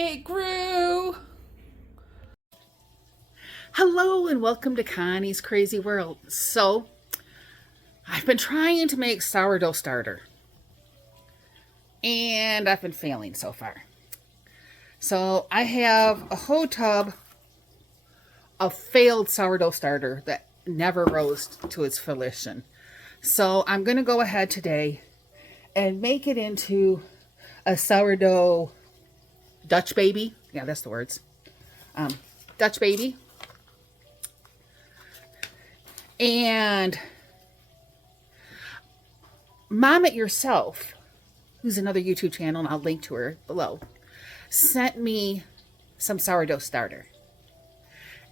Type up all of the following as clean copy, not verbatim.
It grew. Hello and welcome to Connie's Crazy World. So, I've been trying to make sourdough starter. And I've been failing so far. So, I have a whole tub of failed sourdough starter that never rose to its fruition. So, I'm going to go ahead today and make it into a sourdough Dutch baby. Yeah, that's the words. Dutch baby. And Mom It Yourself, who's another YouTube channel, and I'll link to her below, sent me some sourdough starter.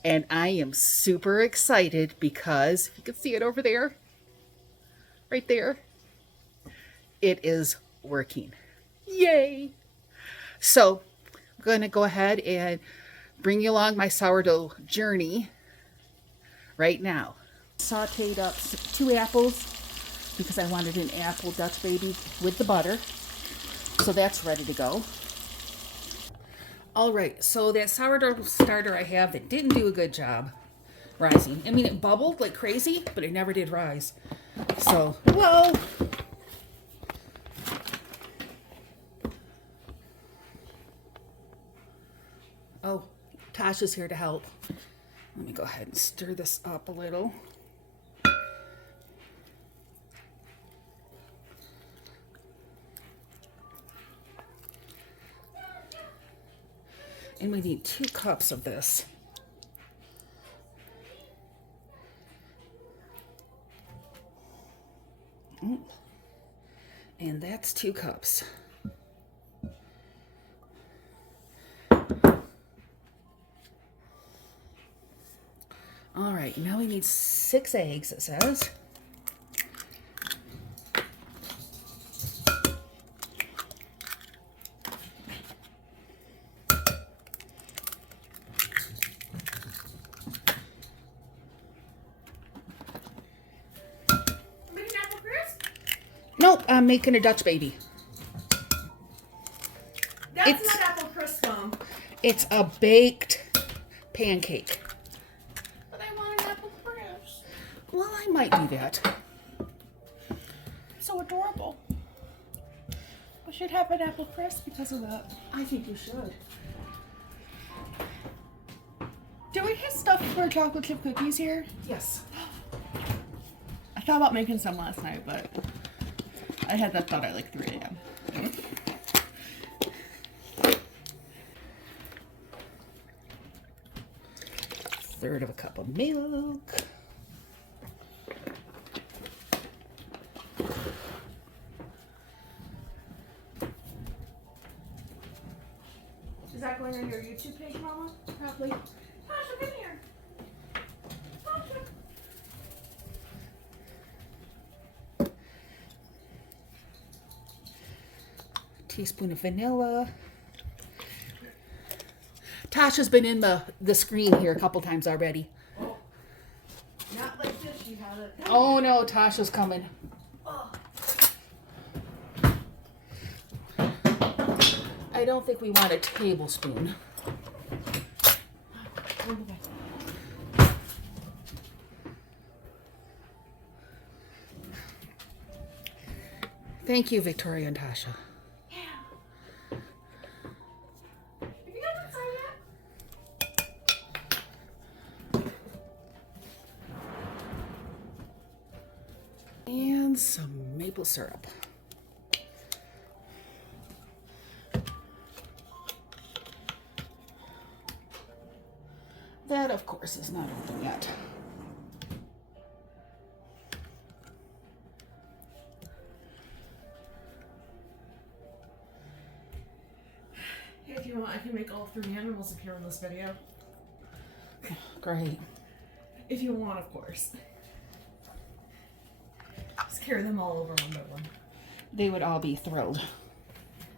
And I am super excited because, if you can see it over there, right there, it is working. Yay! So, I'm going to go ahead and bring you along my sourdough journey right now. Sauteed up 2 apples because I wanted an apple Dutch baby with the butter. So that's ready to go. All right, so that sourdough starter I have that didn't do a good job rising. I mean, it bubbled like crazy, but it never did rise. So, whoa! Oh, Tasha's here to help. Let me go ahead and stir this up a little. And we need 2 cups of this. And that's 2 cups. All right, now we need 6 eggs, it says. Nope, I'm making a Dutch baby. That's not apple crisp, Mom. It's a baked pancake. But I want an apple crisp. Well, I might do that. So adorable. We should have an apple crisp because of that. I think you should. Do we have stuff for chocolate chip cookies here? Yes. I thought about making some last night, but I had that thought at like 3 a.m. Third of a cup of milk. Is that going on your YouTube page, Mama? Probably. Tasha, come here. Tasha. Teaspoon of vanilla. Tasha's been in the screen here a couple times already. Oh. Not like this, you have it. Oh no, Tasha's coming. Oh. I don't think we want a tablespoon. Thank you, Victoria and Tasha. And some maple syrup. That, of course, is not open yet. If you want, I can make all 3 animals appear in this video. Great. If you want, of course. Just carry them all over one by one. They would all be thrilled.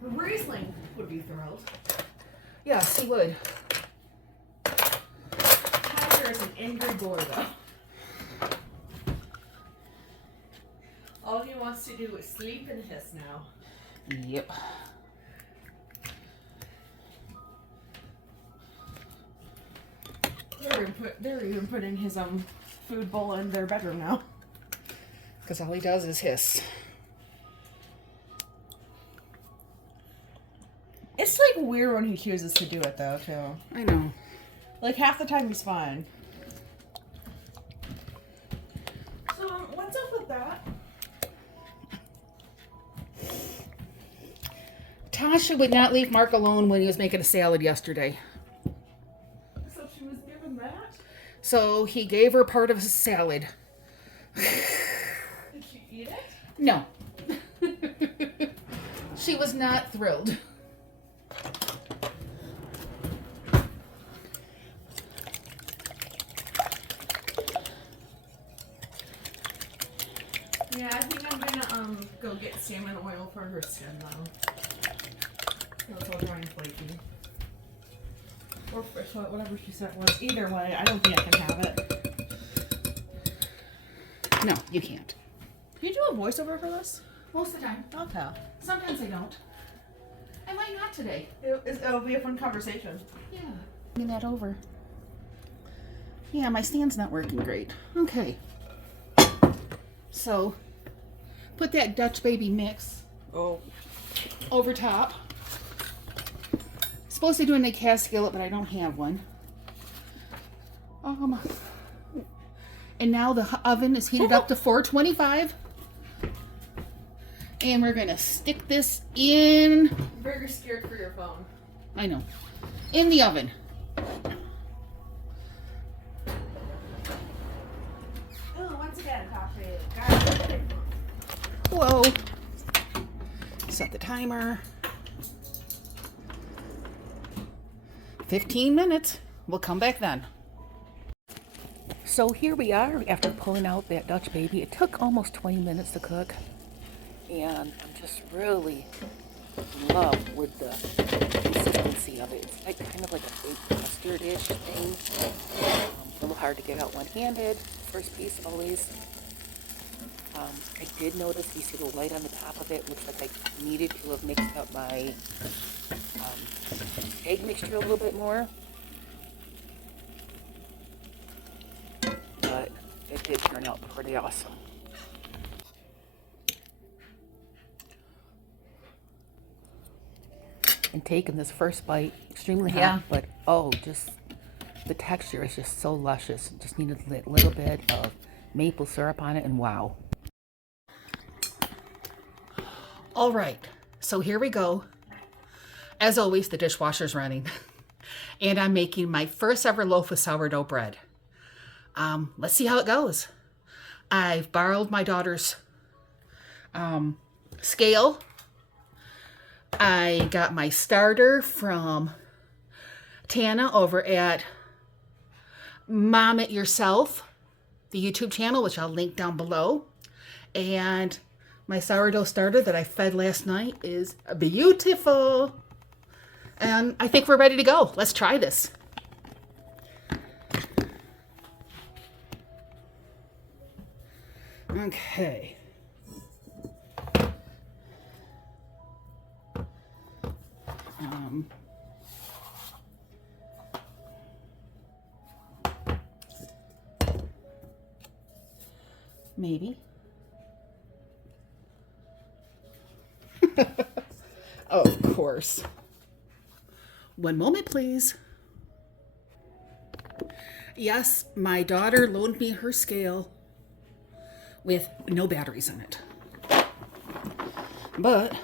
Riesling would be thrilled. Yes, he would. Tyler is an angry boy, though. All he wants to do is sleep and hiss now. Yep. They're even putting his food bowl in their bedroom now. Because all he does is hiss. It's like weird when he chooses to do it though, too. I know. Like half the time he's fine. So what's up with that? Tasha would not leave Mark alone when he was making a salad yesterday. So she was given that? So he gave her part of his salad. Did she eat it? No. She was not thrilled. Yeah, I think I'm gonna go get salmon oil for her skin though. It's all dry and flaky. Or fish oil, whatever she said it was. Either way, I don't think I can have it. No, you can't. Do you do a voiceover for this? Most of the time. Okay. Sometimes I don't. I might not today. It'll be a fun conversation. Yeah. Bring that over. Yeah, my stand's not working great. Okay. So, put that Dutch baby mix over top. Supposed to do a cast skillet, but I don't have one. And now the oven is heated up to 425. And we're gonna stick this in. I'm very scared for your phone. I know. In the oven. Oh, once again, coffee. Whoa. Set the timer. 15 minutes. We'll come back then. So here we are after pulling out that Dutch baby. It took almost 20 minutes to cook. And I'm just really in love with the consistency of it. It's like kind of like a big custard-ish thing. A little hard to get out one-handed. First piece always. I did notice, you see the light on the top of it. Looks like I needed to have mixed up my egg mixture a little bit more. But it did turn out pretty awesome. And taking this first bite, extremely hot, but just the texture is just so luscious. Just needed a little bit of maple syrup on it, and wow. All right, so here we go. As always, the dishwasher's running. And I'm making my first ever loaf of sourdough bread. Let's see how it goes. I've borrowed my daughter's scale. I got my starter from Tana over at Mom It Yourself, the YouTube channel, which I'll link down below. And my sourdough starter that I fed last night is beautiful. And I think we're ready to go. Let's try this. Okay. Maybe. Of course. One moment, please. Yes, my daughter loaned me her scale with no batteries in it. But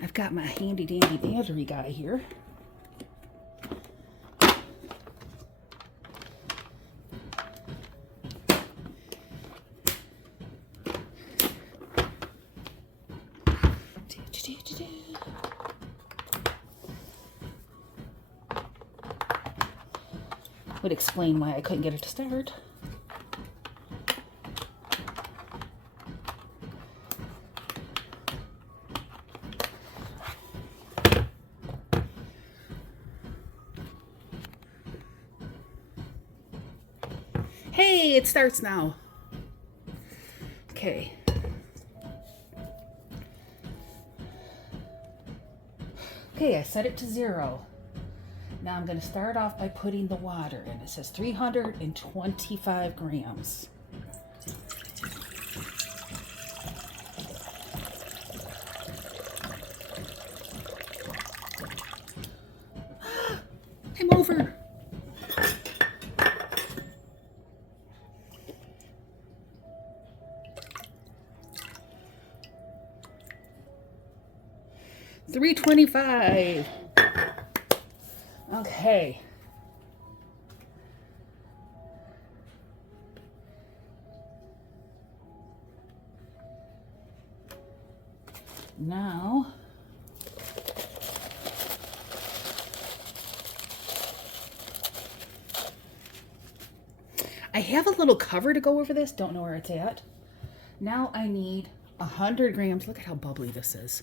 I've got my handy dandy battery guy here. Would explain why I couldn't get it to start. Hey, it starts now. Okay. Okay, I set it to 0. Now I'm going to start off by putting the water in. It says 325 grams. I'm over. $3.25. Okay. Now I have a little cover to go over this. Don't know where it's at. Now I need 100 grams. Look at how bubbly this is.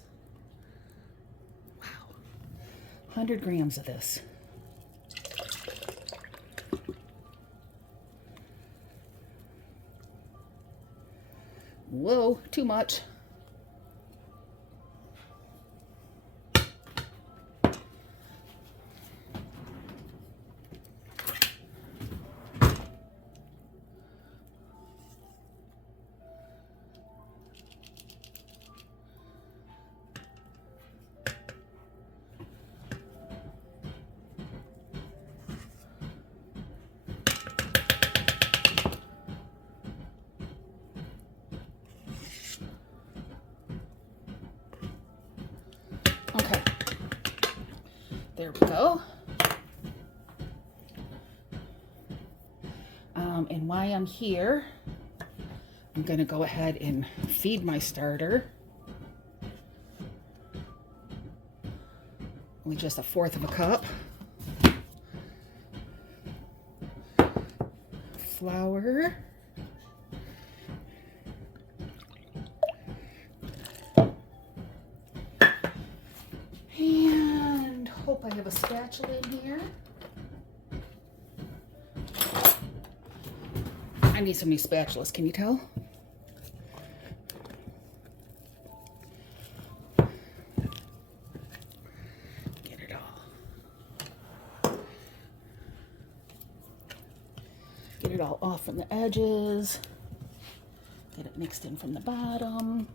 Wow. 100 grams of this. Whoa, too much. Okay, there we go. And while I'm here, I'm going to go ahead and feed my starter with just 1/4 of a cup. Flour. And hope I have a spatula in here. I need some new spatulas, can you tell? Get it all. Get it all off from the edges. Get it mixed in from the bottom.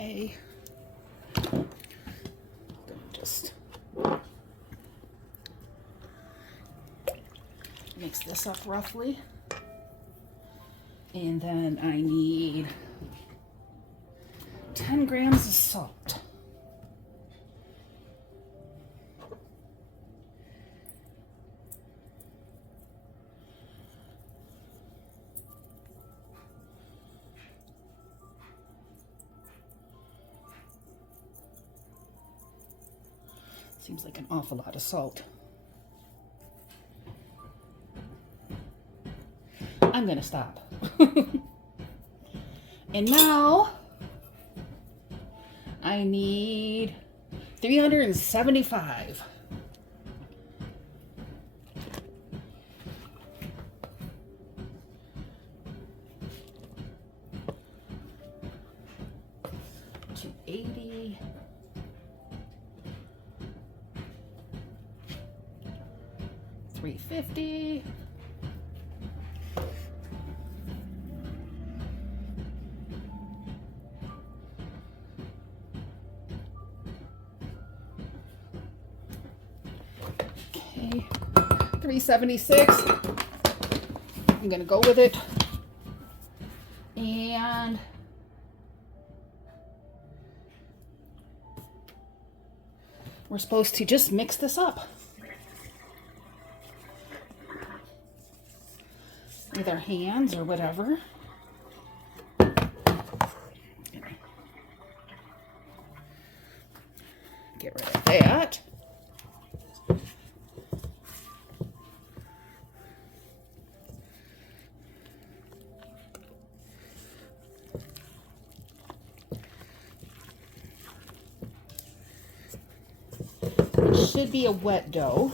Okay, just mix this up roughly, and then I need 10 grams of salt. Seems like an awful lot of salt. I'm gonna stop. And now I need 375. $280. 350. Okay, 376. I'm gonna go with it. And we're supposed to just mix this up with our hands or whatever. Get rid of that. It should be a wet dough.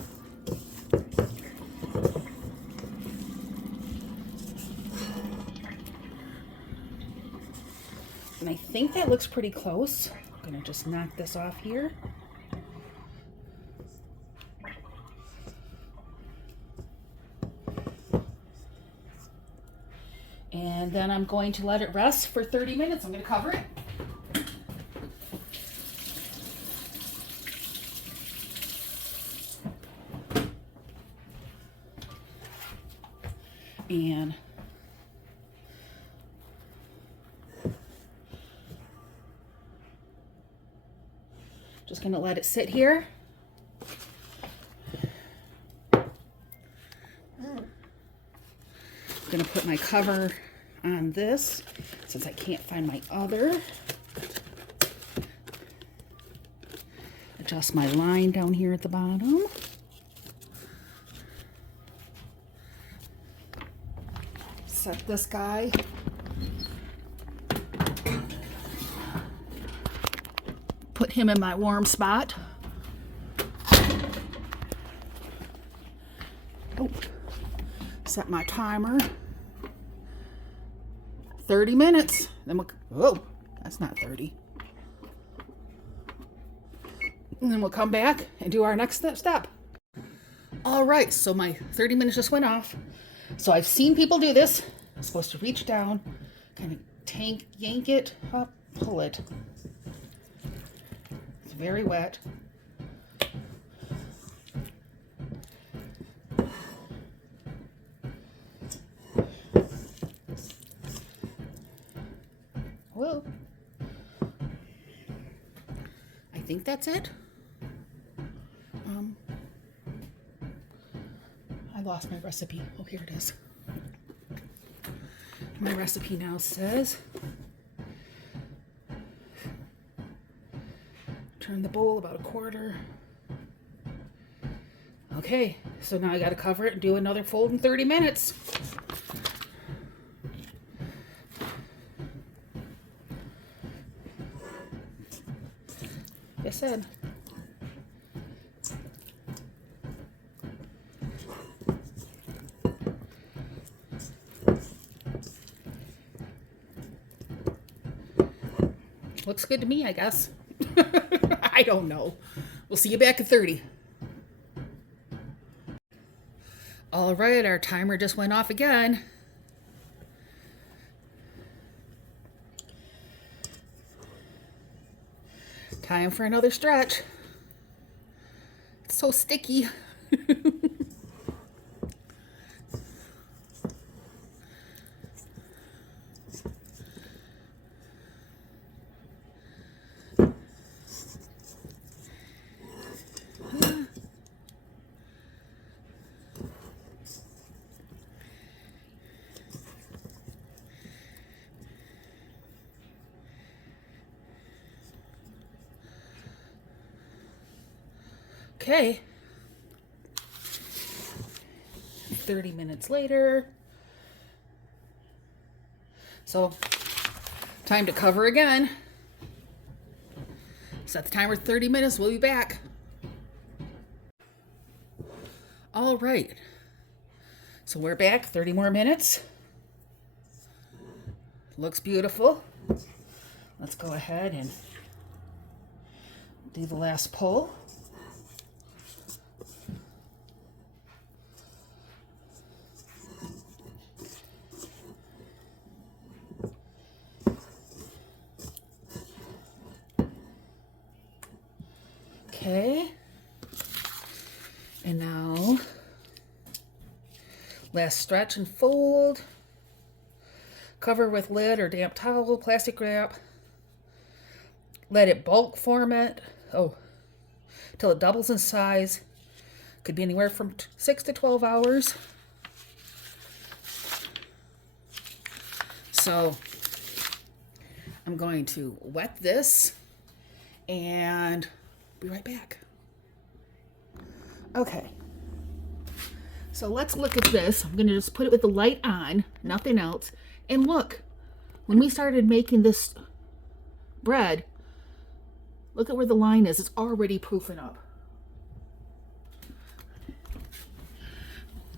And I think that looks pretty close. I'm gonna just knock this off here. And then I'm going to let it rest for 30 minutes. I'm gonna cover it. And just gonna let it sit here. I'm gonna put my cover on this since I can't find my other. Adjust my line down here at the bottom. Set this guy. Put him in my warm spot. Oh, set my timer. 30 minutes. Then oh, that's not 30. And then we'll come back and do our next step. All right, so my 30 minutes just went off. So I've seen people do this. I'm supposed to reach down, kind of yank it up, pull it. It's very wet. Whoa. I think that's it. I lost my recipe. Oh, here it is. My recipe now says turn the bowl about a quarter. Okay, so now I got to cover it and do another fold in 30 minutes. Like I said. Looks good to me, I guess. I don't know. We'll see you back at 30. All right, our timer just went off again. Time for another stretch. It's so sticky. Okay. 30 minutes later. So, time to cover again. Set the timer 30 minutes. We'll be back. All right. So we're back. 30 more minutes. Looks beautiful. Let's go ahead and do the last pull. Okay, and now last stretch and fold. Cover with lid or damp towel, plastic wrap. Let it bulk format. Oh, till it doubles in size. Could be anywhere from 6 to 12 hours. So I'm going to wet this and be right back. Okay, so let's look at this. I'm gonna just put it with the light on, nothing else. And look, when we started making this bread, look at where the line is. It's already poofing up.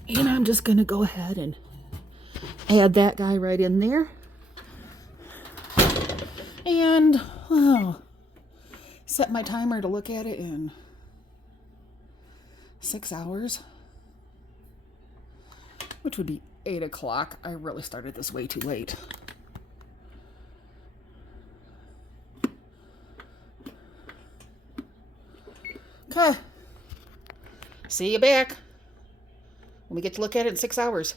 And I'm just gonna go ahead and add that guy right in there. And oh, set my timer to look at it in 6 hours, which would be 8 o'clock. I really started this way too late. Okay. See you back when we get to look at it in 6 hours.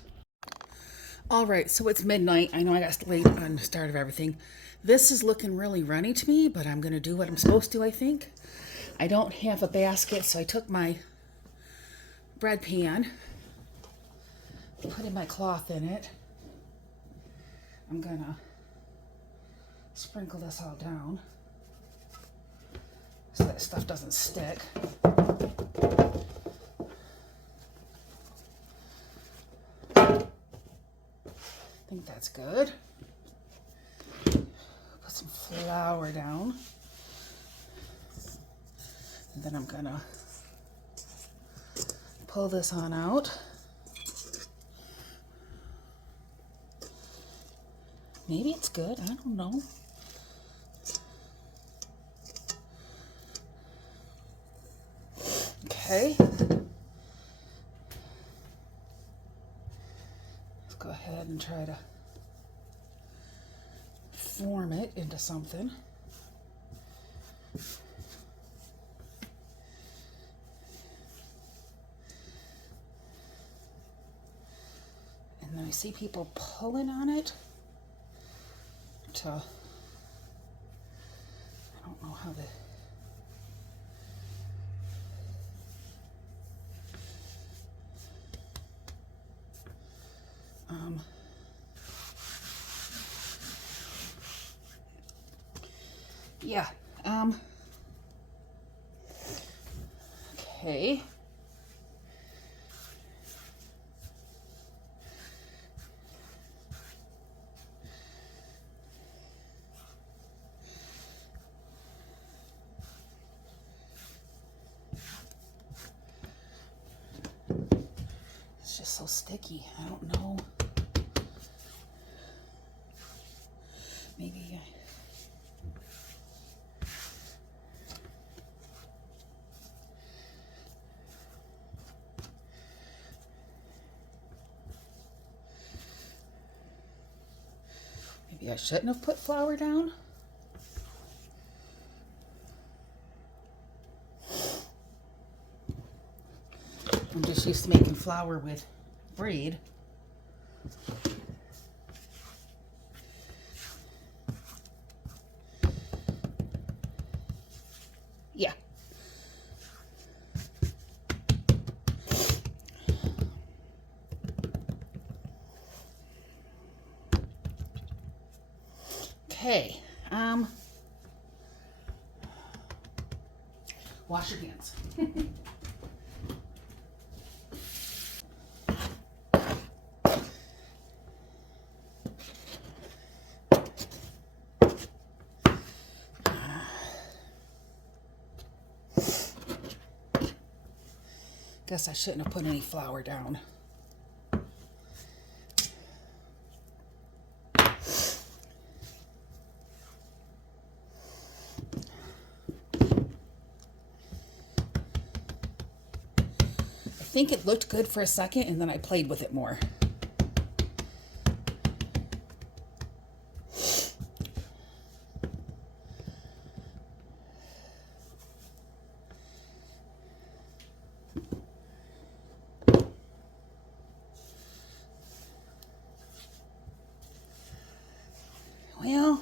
All right, so it's midnight. I know I got late on the start of everything. This is looking really runny to me, but I'm going to do what I'm supposed to, I think. I don't have a basket, so I took my bread pan, put in my cloth in it. I'm going to sprinkle this all down so that stuff doesn't stick. I think that's good. Put some flour down. And then I'm gonna pull this on out. Maybe it's good, I don't know. Okay. Let's go ahead and try to form it into something. And then I see people pulling on it to, I don't know how the, yeah, okay. It's just so sticky. I don't know. Maybe maybe I shouldn't have put flour down. I'm just used to making flour with bread. Yeah. Okay. Wash your hands. Guess I shouldn't have put any flour down. I think it looked good for a second and then I played with it more. Well,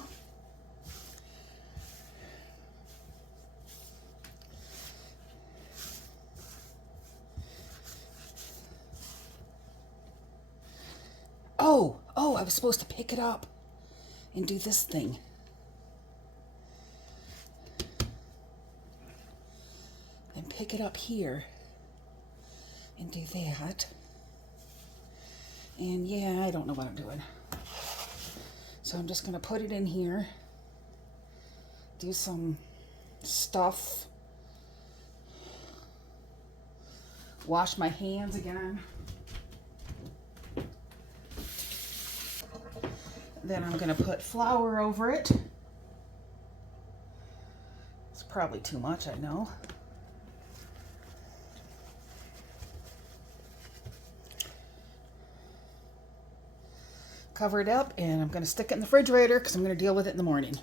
oh, I was supposed to pick it up and do this thing. And pick it up here and do that. And yeah, I don't know what I'm doing. So I'm just gonna put it in here, do some stuff, wash my hands again. Then I'm gonna put flour over it. It's probably too much, I know. Cover it up, and I'm going to stick it in the refrigerator because I'm going to deal with it in the morning.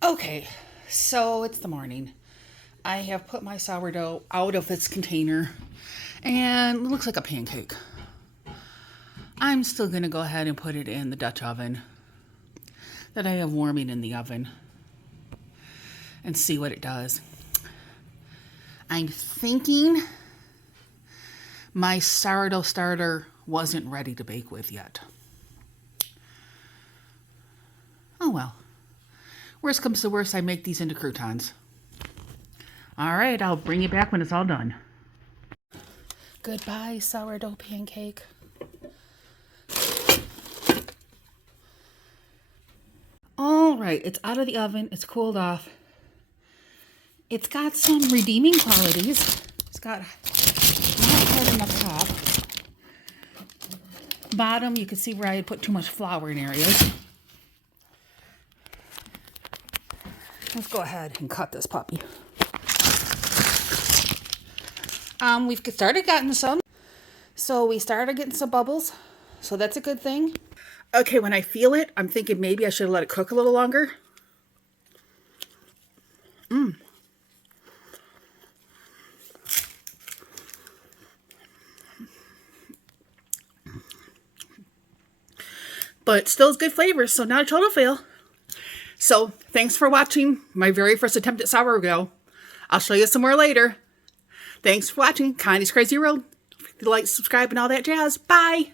Okay, so it's the morning. I have put my sourdough out of its container, and it looks like a pancake. I'm still going to go ahead and put it in the Dutch oven that I have warming in the oven and see what it does. I'm thinking my sourdough starter wasn't ready to bake with yet. Oh well. Worst comes to worst, I make these into croutons. All right, I'll bring you back when it's all done. Goodbye, sourdough pancake. All right, it's out of the oven. It's cooled off. It's got some redeeming qualities. It's got not hard enough top. Bottom, you can see where I had put too much flour in areas. Let's go ahead and cut this puppy. We've started getting some. So we started getting some bubbles. So that's a good thing. Okay, when I feel it, I'm thinking maybe I should have let it cook a little longer. But still is good flavor, so not a total fail. So thanks for watching my very first attempt at sourdough. I'll show you some more later. Thanks for watching Connie's Crazy World. Don't forget to like, subscribe, and all that jazz. Bye!